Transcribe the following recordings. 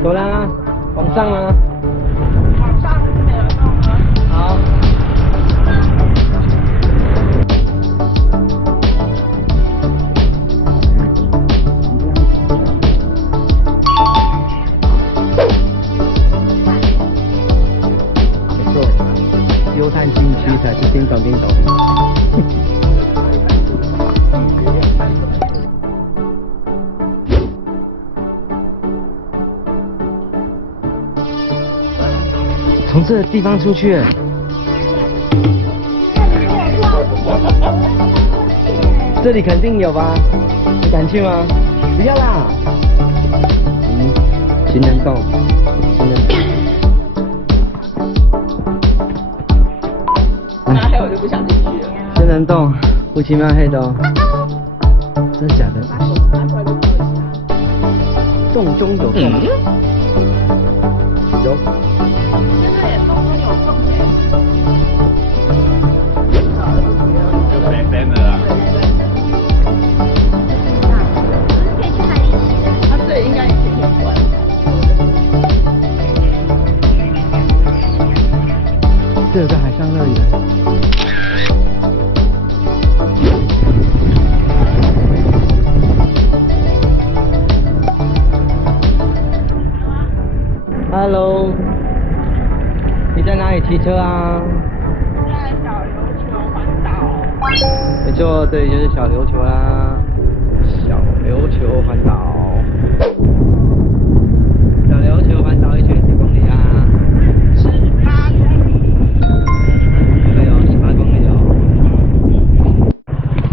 走啦，往上啦。往上没有动了。好。没错，优探禁区才是叮咚叮咚。从这个地方出去，这里肯定有吧？你敢去吗？不要啦！行人洞，行人洞。那黑我就不想进去了。行人洞，乌漆嘛黑的哦。真的假的？洞中有洞。有。现在也洞中有洞哎。就白白的啊。可以去海里洗。啊，对，应该也可以玩。这有个海上乐园。Hello， 你在哪里骑车啊？在小琉球环岛。没错，这里就是小琉球啦。小琉球环岛。小琉球环岛一圈几公里啊18公里。对哦，18公里哦。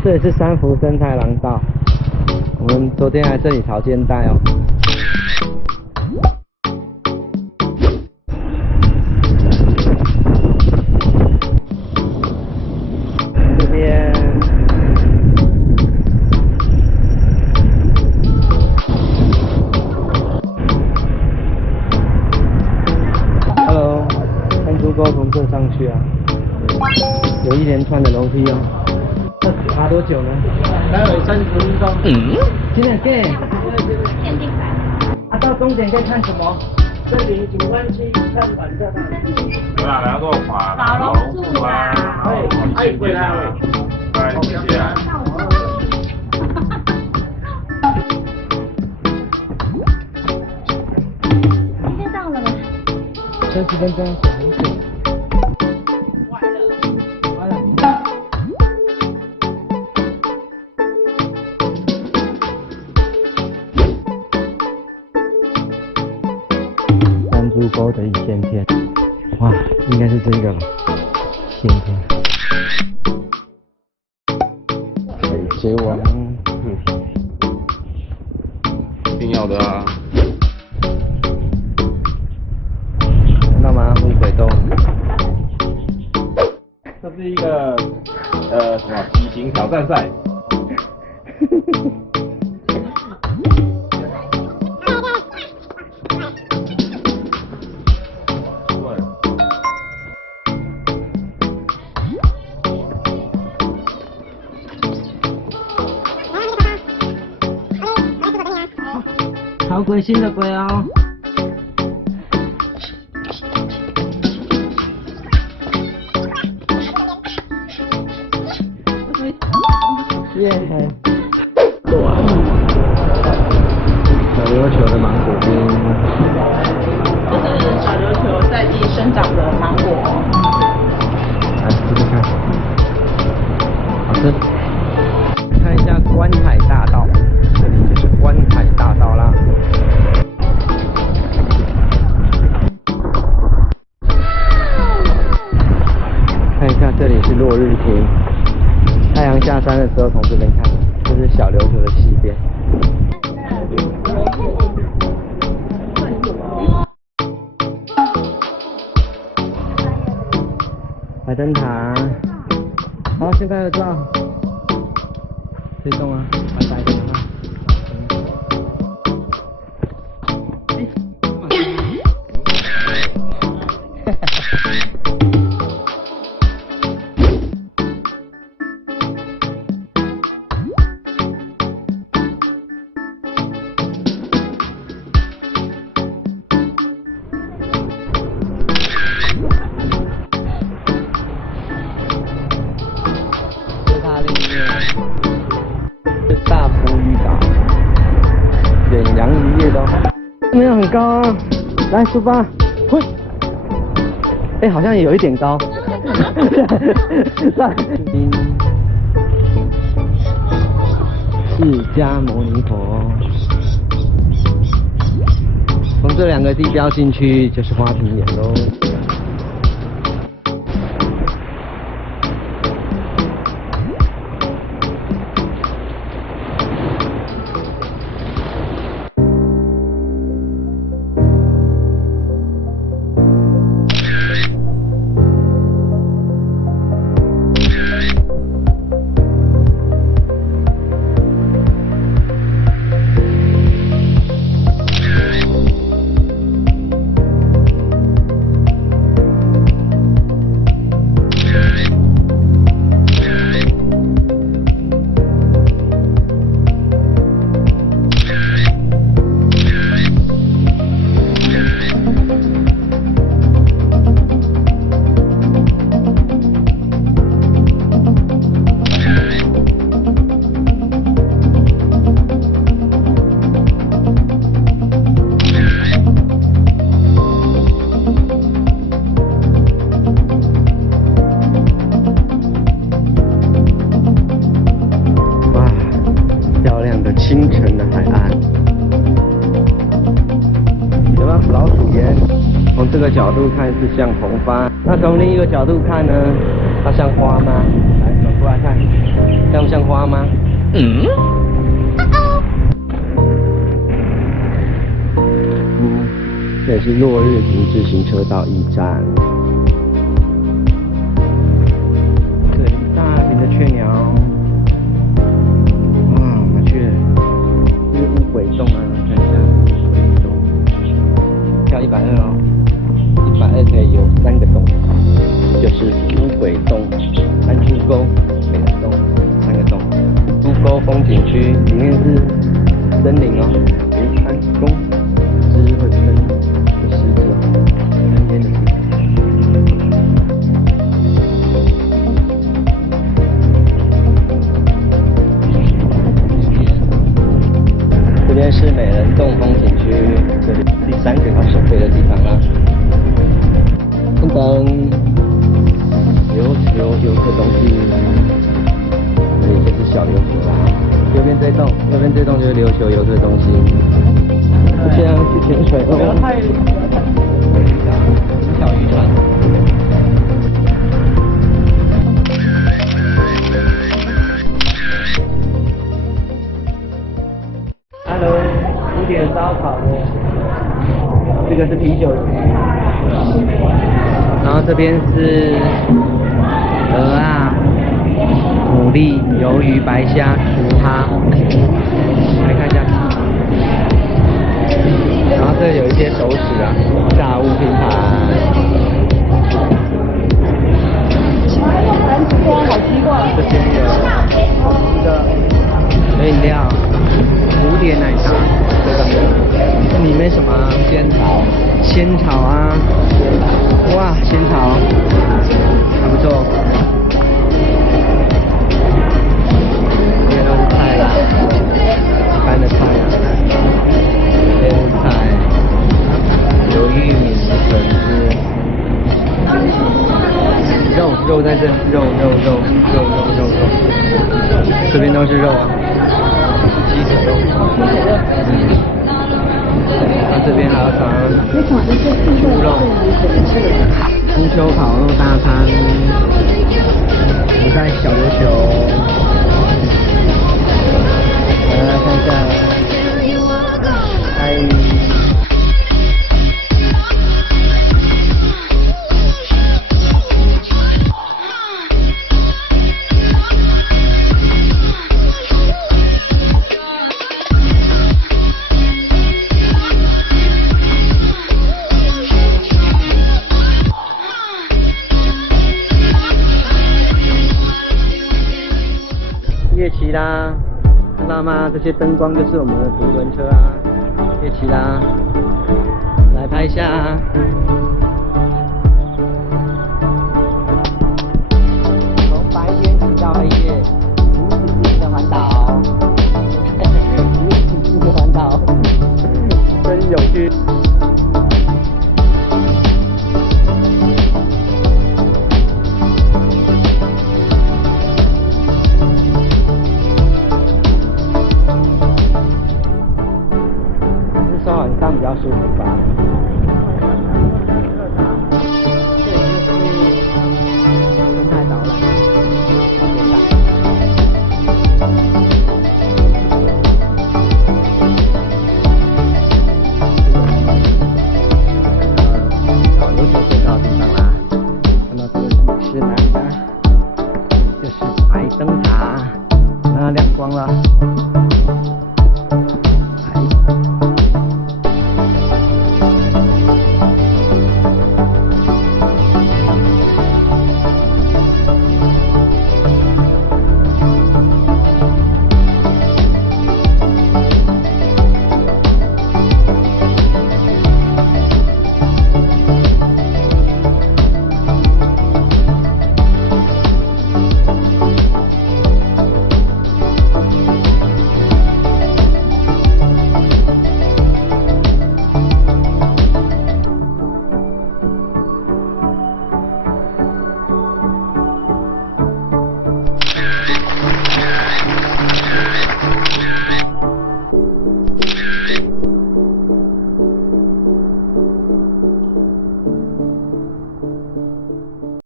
这里是三福生态廊道，我们昨天来这里潮间带哦。这边，Hello， 看足够从这上去啊，有一连串的楼梯哦。爬多久呢？待会30分钟。今天给。限定版。啊，到终点可以看什么？这里景观区看板在哪里？有哪来做法？老榕树啊。哎，回来了。哎，谢谢啊。今天到了吗30分钟，走很久。完了。完了。山猪沟的一线天，哇，应该是这个吧？线天。海贼王，一定要的啊。看到吗？乌鬼洞。这是一个什么体型挑战赛。好鬼，新的鬼哦！耶！哇！小琉球的芒果冰，这是小琉球在地生长的芒果。来试试看，好吃。看一下观海大道，这里就是观海大道啦。看一下，这里是落日亭，太阳下山的时候从这边看，这是小琉球的西边。海灯塔，好，先拍个照，推动啊，拜拜的话。没有很高啊，来出发，会。哎，好像也有一点高。释迦牟尼佛。从这2个地标进去就是花瓶岩喽。清晨的海岸，有没有老鼠岩？从这个角度看是像红花，那从另一个角度看呢，它像花吗？来，转过来看，像不像花吗？这也是落日停自行车道驿站。这里大型的雀鸟。鬼洞啊，看一下鬼洞，跳120哦，120可以有3个洞，就是乌鬼洞、安猪沟、美人洞3个洞。猪沟风景区里面是森林哦，平安宫，枝会喷的狮子哦，人间的狮子。这边是美人洞风景区，这里第3个要收费的地方啦。等等，琉球游客中心，这里就是小琉球啦。右边这栋就是琉球游客中心。这样去潜水哦。不要太小渔船。Hello， 5点烧烤的，这个是啤酒，然后这边是鹅啊、牡蛎、鱿鱼、白虾、竹蛤，来看一下，然后这有一些熟食啊，炸物拼盘。好奇怪，这边有好吃的饮料。蝴蝶奶茶，这里面什么仙草啊，哇，仙草还不错。这都是菜啦，一般的菜啊，腌菜，有玉米、笋子，肉在这，肉，这边都是肉啊。鸡腿肉，那这边还有啥？猪肉，中秋烤肉大餐。我在小琉球，来看一下，夜骑啦，看到吗？这些灯光就是我们的独轮车啊，夜骑啦，来拍一下啊。从白天骑到黑夜，无止境的环岛，无止境的环岛，真有趣。舒服吧？